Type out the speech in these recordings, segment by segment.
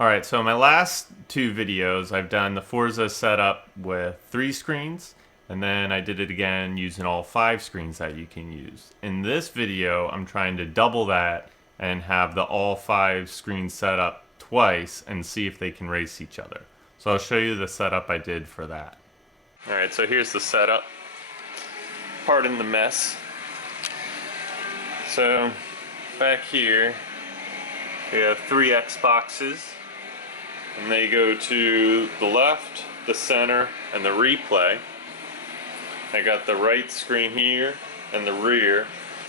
Alright, so in my last two videos, I've done the Forza setup with 3 screens, and then I did it again using all 5 screens that you can use. In this video, I'm trying to double that and have the all 5 screens set up twice and see if they can race each other. So I'll show you the setup I did for that. Alright, so here's the setup. Pardon the mess. So, back here, we have 3 Xboxes. And they go to the left, the center, and the replay. I got the right screen here and the rear.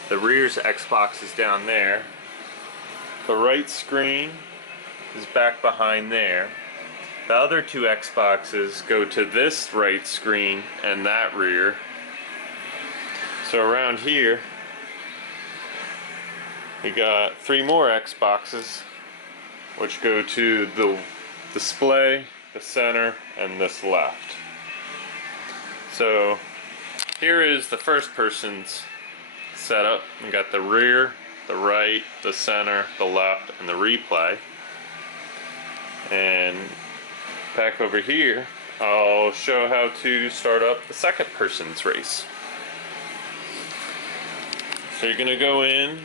The rear's Xbox is down there. The right screen is back behind there. The other 2 Xboxes go to this right screen and that rear. So around here, we got 3 more Xboxes, which go to the display, the center, and this left. So here is the first person's setup. We got the rear, the right, the center, the left, and the replay. And back over here, I'll show how to start up the second person's race. So you're gonna go in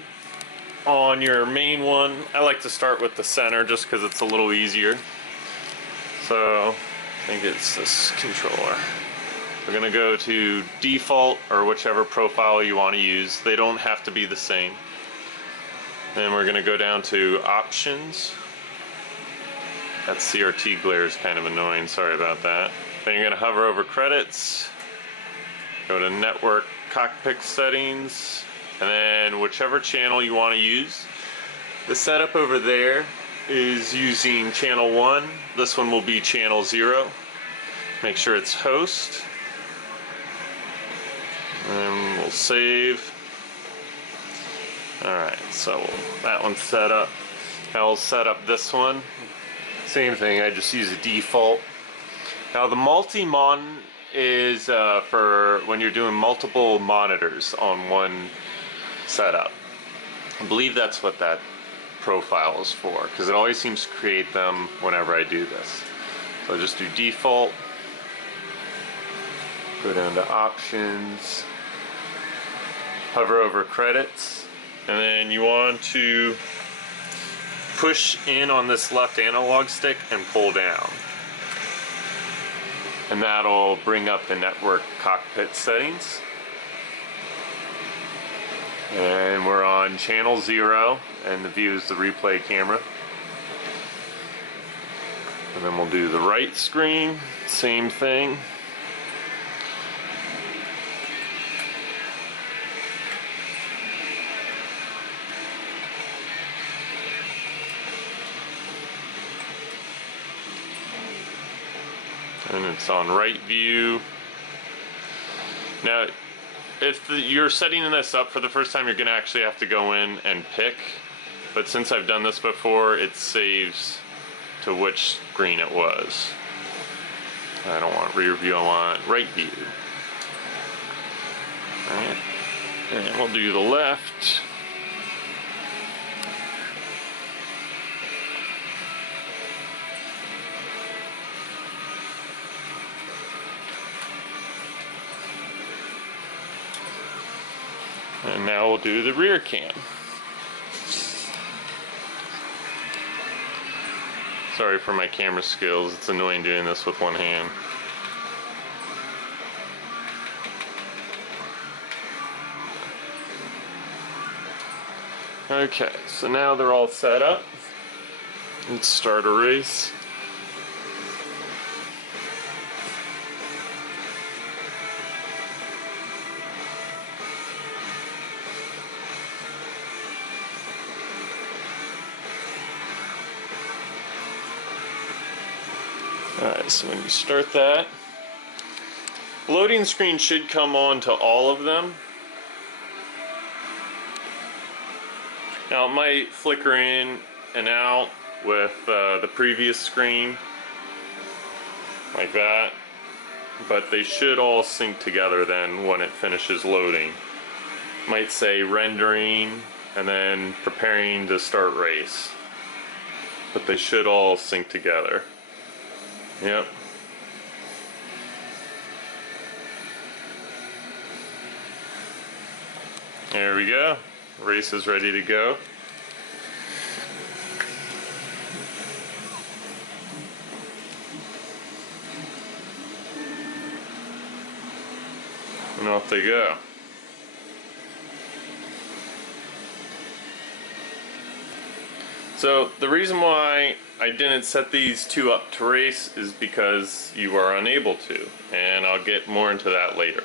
on your main one. I like to start with the center just because it's a little easier. So I think it's this controller. We're gonna go to default or whichever profile you want to use. They don't have to be the same. Then we're gonna go down to options. That CRT glare is kind of annoying, sorry about that. Then you're gonna hover over credits, go to network cockpit settings, and then whichever channel you want to use. The setup over there is using channel 1. This one will be channel 0. Make sure it's host. And we'll save. Alright, so that one's set up. Now we'll set up this one. Same thing, I just use a default. Now the multi-mon is for when you're doing multiple monitors on one setup. I believe that's what that profile is for, because it always seems to create them whenever I do this. So I'll just do default, go down to options, hover over credits, and then you want to push in on this left analog stick and pull down. And that'll bring up the network cockpit settings. And we're on channel 0, and the view is the replay camera. And then we'll do the right screen, same thing. And it's on right view. Now, if you're setting this up for the first time, you're going to actually have to go in and pick. But since I've done this before, it saves to which screen it was. I don't want rear view, I want right view. Alright, and we'll do the left. And now we'll do the rear cam. Sorry for my camera skills, it's annoying doing this with one hand. Okay, so now they're all set up. Let's start a race. Alright, so when you start that, loading screen should come on to all of them. Now it might flicker in and out with the previous screen, like that, but they should all sync together then when it finishes loading. Might say rendering and then preparing to start race. but they should all sync together. Yep. There we go. Race is ready to go. And off they go. So the reason why I didn't set these two up to race is because you are unable to, and I'll get more into that later.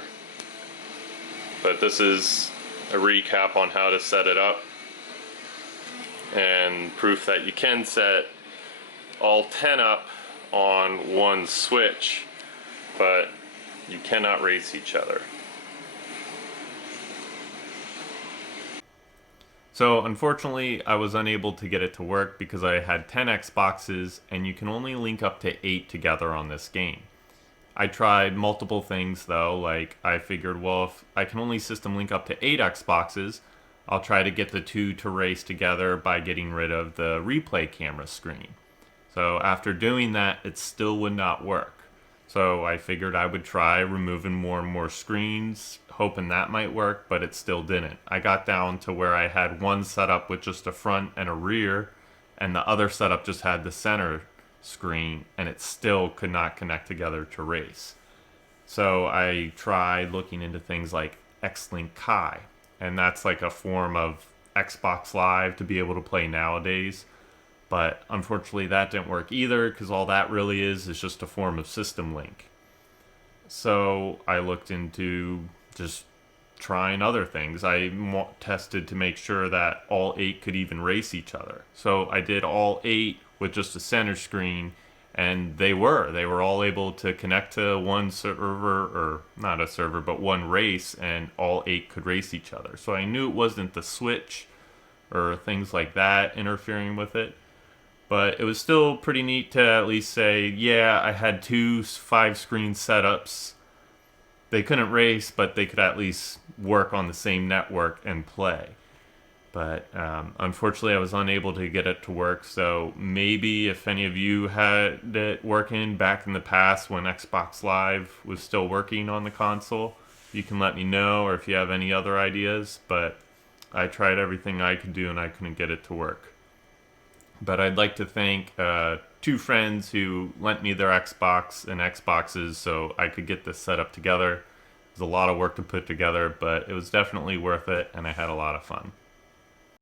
But this is a recap on how to set it up, and proof that you can set all 10 up on one switch, but you cannot race each other. So unfortunately I was unable to get it to work because I had 10 Xboxes and you can only link up to 8 together on this game. I tried multiple things though, like I figured, well, if I can only system link up to 8 Xboxes, I'll try to get the 2 to race together by getting rid of the replay camera screen. So after doing that, it still would not work. So I figured I would try removing more and more screens, hoping that might work, but it still didn't. I got down to where I had one setup with just a front and a rear, and the other setup just had the center screen, and it still could not connect together to race. So I tried looking into things like X-Link Kai, and that's like a form of Xbox Live to be able to play nowadays. But unfortunately that didn't work either, because all that really is just a form of system link. So I looked into just trying other things. I tested to make sure that all 8 could even race each other. So I did all 8 with just a center screen, and they were all able to connect to one server, or not a server, but one race, and all 8 could race each other. So I knew it wasn't the switch or things like that interfering with it. But it was still pretty neat to at least say, yeah, I had 2 5-screen setups. They couldn't race, but they could at least work on the same network and play. But unfortunately, I was unable to get it to work. So maybe if any of you had it working back in the past when Xbox Live was still working on the console, you can let me know, or if you have any other ideas. But I tried everything I could do and I couldn't get it to work. But I'd like to thank 2 friends who lent me their Xbox and Xboxes so I could get this set up together. It was a lot of work to put together, but it was definitely worth it, and I had a lot of fun.